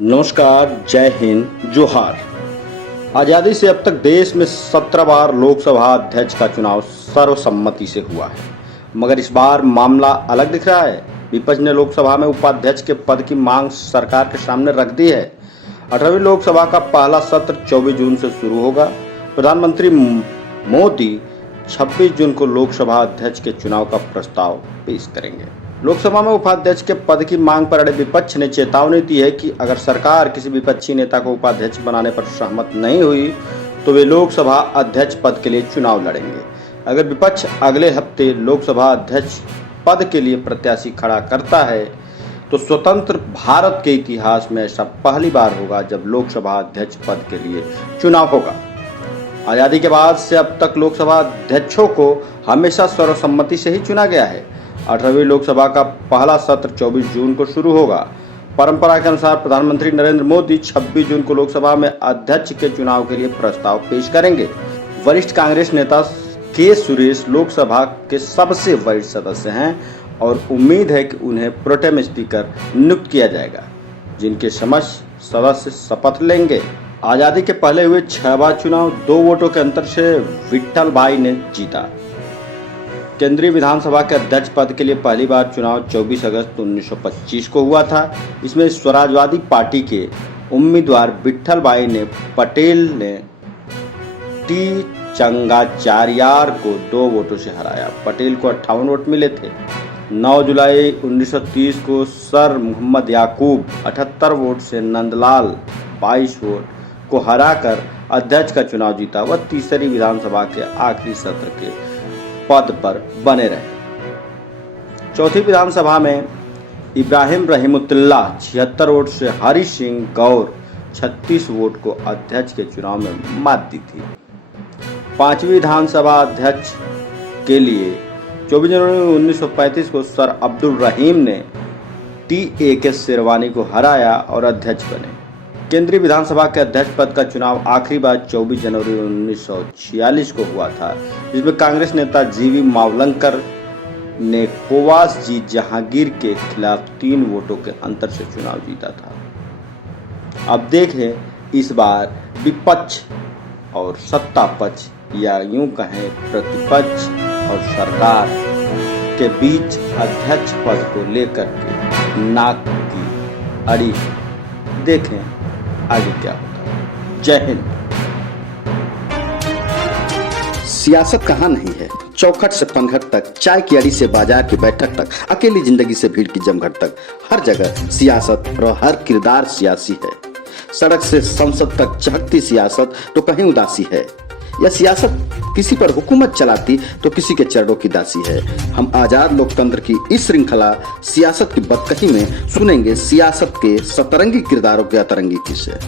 नमस्कार, जय हिंद, जोहार। आज़ादी से अब तक देश में 17 बार लोकसभा अध्यक्ष का चुनाव सर्वसम्मति से हुआ है, मगर इस बार मामला अलग दिख रहा है। विपक्ष ने लोकसभा में उपाध्यक्ष के पद की मांग सरकार के सामने रख दी है। 18वीं लोकसभा का पहला सत्र 24 जून से शुरू होगा। प्रधानमंत्री मोदी 26 जून को लोकसभा अध्यक्ष के चुनाव का प्रस्ताव पेश करेंगे। लोकसभा में उपाध्यक्ष के पद की मांग पर अड़े विपक्ष ने चेतावनी दी है कि अगर सरकार किसी विपक्षी नेता को उपाध्यक्ष बनाने पर सहमत नहीं हुई तो वे लोकसभा अध्यक्ष पद के लिए चुनाव लड़ेंगे। अगर विपक्ष अगले हफ्ते लोकसभा अध्यक्ष पद के लिए प्रत्याशी खड़ा करता है तो स्वतंत्र भारत के इतिहास में ऐसा पहली बार होगा जब लोकसभा अध्यक्ष पद के लिए चुनाव होगा। आज़ादी के बाद से अब तक लोकसभा अध्यक्षों को हमेशा सर्वसम्मति से ही चुना गया है। 18वीं लोकसभा का पहला सत्र 24 जून को शुरू होगा। परंपरा के अनुसार प्रधानमंत्री नरेंद्र मोदी 26 जून को लोकसभा में अध्यक्ष के चुनाव के लिए प्रस्ताव पेश करेंगे। वरिष्ठ कांग्रेस नेता के सुरेश लोकसभा के सबसे वरिष्ठ सदस्य हैं और उम्मीद है कि उन्हें प्रोटेम स्पीकर नियुक्त किया जाएगा, जिनके समक्ष सदस्य शपथ लेंगे। आज़ादी के पहले हुए 6 बार चुनाव 2 वोटों के अंतर से विट्ठल भाई ने जीता। केंद्रीय विधानसभा के अध्यक्ष पद के लिए पहली बार चुनाव 24 अगस्त 1925 को हुआ था। इसमें स्वराजवादी पार्टी के उम्मीदवार विट्ठल भाई ने पटेल ने टी चंगाचार्यार को 2 वोटों से हराया। पटेल को 58 वोट मिले थे। 9 जुलाई 1930 को सर मोहम्मद याकूब 78 वोट से नंदलाल 22 वोट को हराकर अध्यक्ष का चुनाव जीता। वह तीसरी विधानसभा के आखिरी सत्र के पद पर बने रहे। चौथी विधानसभा में इब्राहिम रहीमुल्ला 76 वोट से हरि सिंह गौर 36 वोट को अध्यक्ष के चुनाव में मात दी थी। 5वीं विधानसभा अध्यक्ष के लिए 24 जनवरी 1935 को सर अब्दुल रहीम ने टी.ए. के शेरवानी को हराया और अध्यक्ष बने। केंद्रीय विधानसभा के अध्यक्ष पद का चुनाव आखिरी बार 24 जनवरी 1946 को हुआ था, जिसमें कांग्रेस नेता जीवी मावलंकर ने कोवास जी जहांगीर के खिलाफ 3 वोटों के अंतर से चुनाव जीता था। अब देखें इस बार विपक्ष और सत्ता पक्ष या यूं कहें प्रतिपक्ष और सरकार के बीच अध्यक्ष पद को लेकर के नाक की अड़ी। देखें आगे क्या होता है। जय हिंद। सियासत कहाँ नहीं है, चौखट से पनघट तक, चाय की अड़ी से बाजार की बैठक तक, अकेली जिंदगी से भीड़ की जमघट तक, हर जगह सियासत और हर किरदार सियासी है। सड़क से संसद तक चहकती सियासत तो कहीं उदासी है। यह सियासत किसी पर हुकूमत चलाती तो किसी के चरणों की दासी है। हम आजाद लोकतंत्र की इस श्रृंखला सियासत की बदकही में सुनेंगे सियासत के सतरंगी किरदारों के अतरंगी किस्से।